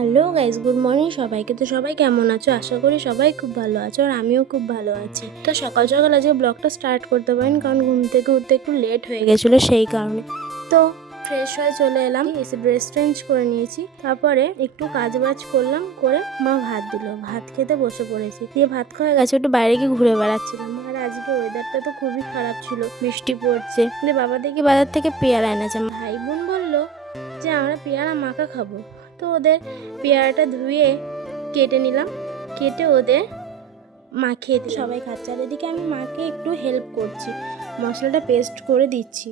Hello guys, good morning সবাইকে। তো সবাই কেমন আছো? আশা করি সবাই খুব ভালো আছো, আর আমিও খুব ভালো আছি। তো সকাল সকাল আজকে ব্লগটা স্টার্ট করতে পারেন, কারণ ঘুম থেকে উঠতে একটু লেট হয়ে গেছিলো সেই কারণে। তো ফ্রেশ হয়ে চলে এলাম, এসে ড্রেস চেঞ্জ করে নিয়েছি, তারপরে একটু কাজ বাজ করলাম, করে মা ভাত দিল, ভাত খেতে বসে পড়েছি। দিয়ে ভাত খাওয়া গেছে, একটু বাইরে গিয়ে ঘুরে বেড়াচ্ছিলাম। আর আজকে ওয়েদারটা তো খুবই খারাপ ছিল, বৃষ্টি পড়ছে। দিয়ে বাবা দেখি বাজার থেকে পেয়ারা এনেছে। ভাই বোন বললো যে আমরা পেয়ারা মাখা খাবো। তো ওদের পেয়ারাটা ধুয়ে কেটে নিলাম, কেটে ওদের মাখিয়ে দিই, সবাই খাচ্ছে। আর এদিকে আমি মাকে একটু হেল্প করছি, মশলাটা পেস্ট করে দিচ্ছি।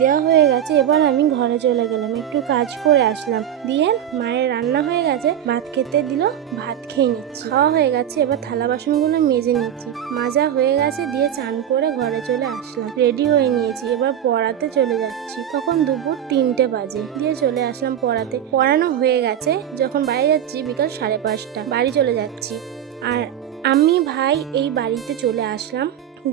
দেওয়া হয়ে গেছে, এবার আমি ঘরে চলে গেলাম, একটু কাজ করে আসলাম। দিয়ে মায়ের রান্না হয়ে গেছে, ভাত খেতে দিল, ভাত খেয়ে নিচ্ছি। খাওয়া হয়ে গেছে, এবার থালা বাসনগুলো মেজে নিচ্ছি। মাজা হয়ে গেছে, দিয়ে চান করে ঘরে চলে আসলাম, রেডি হয়ে নিয়েছি, এবার পড়াতে চলে যাচ্ছি। তখন দুপুর 3টে বাজে। দিয়ে চলে আসলাম পড়াতে, পড়ানো হয়ে গেছে। যখন বাড়ি যাচ্ছি বিকাল 5:30, বাড়ি চলে যাচ্ছি। আর আমি ভাই এই বাড়িতে চলে আসলাম,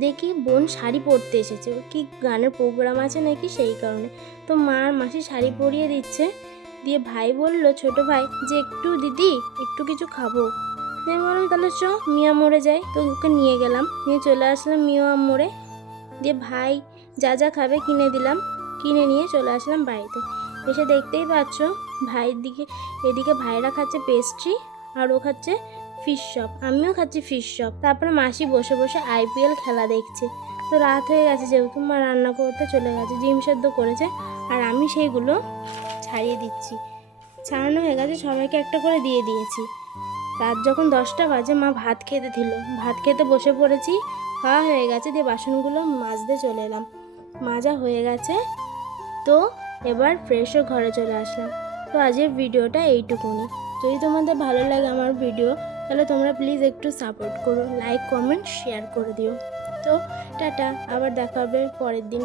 দেখি বোন শাড়ি পরতে এসেছে, কি গানের প্রোগ্রাম আছে নাকি সেই কারণে। তো মার মাসি শাড়ি পরিয়ে দিচ্ছে। দিয়ে ভাই বলল, ছোট ভাই, যে একটু দিদি একটু কিছু খাবো। দিয়ে বললাম তাহলে চ মিয়া মোড়ে যাই। তো ওকে নিয়ে গেলাম, নিয়ে চলে আসলাম মিয়া মোড়ে। দিয়ে ভাই যা যা খাবে কিনে দিলাম, কিনে নিয়ে চলে আসলাম বাড়িতে। এসে দেখতেই পাচ্ছ ভাইয়ের দিকে, এদিকে ভাইরা খাচ্ছে পেস্ট্রি, আর ও খাচ্ছে ফিশ চপ, আমিও খাচ্ছি ফিশ চপ। তারপরে মাসি বসে বসে IPL খেলা দেখছে। তো রাত হয়ে গেছে, যেহেতু মা রান্না করতে চলে গেছে, ডিম সেদ্ধ করেছে, আর আমি সেইগুলো ছাড়িয়ে দিচ্ছি। ছাড়ানো হয়ে গেছে, সবাইকে একটা করে দিয়ে দিয়েছি। রাত যখন 10টা বাজে, মা ভাত খেতে দিল, ভাত খেতে বসে পড়েছি। খাওয়া হয়ে গেছে, দিয়ে বাসনগুলো মাজতে চলে এলাম, মাজা হয়ে গেছে। তো এবার ফ্রেশ হয়ে ঘরে চলে আসলাম। তো আজকের ভিডিওটা এইটুকুনি। যদি তোমাদের ভালো লাগে আমার ভিডিও, তাহলে তোমরা প্লিজ একটু সাপোর্ট করো, লাইক কমেন্ট শেয়ার করে দিও। তো টাটা, আবার দেখা হবে পরের দিন।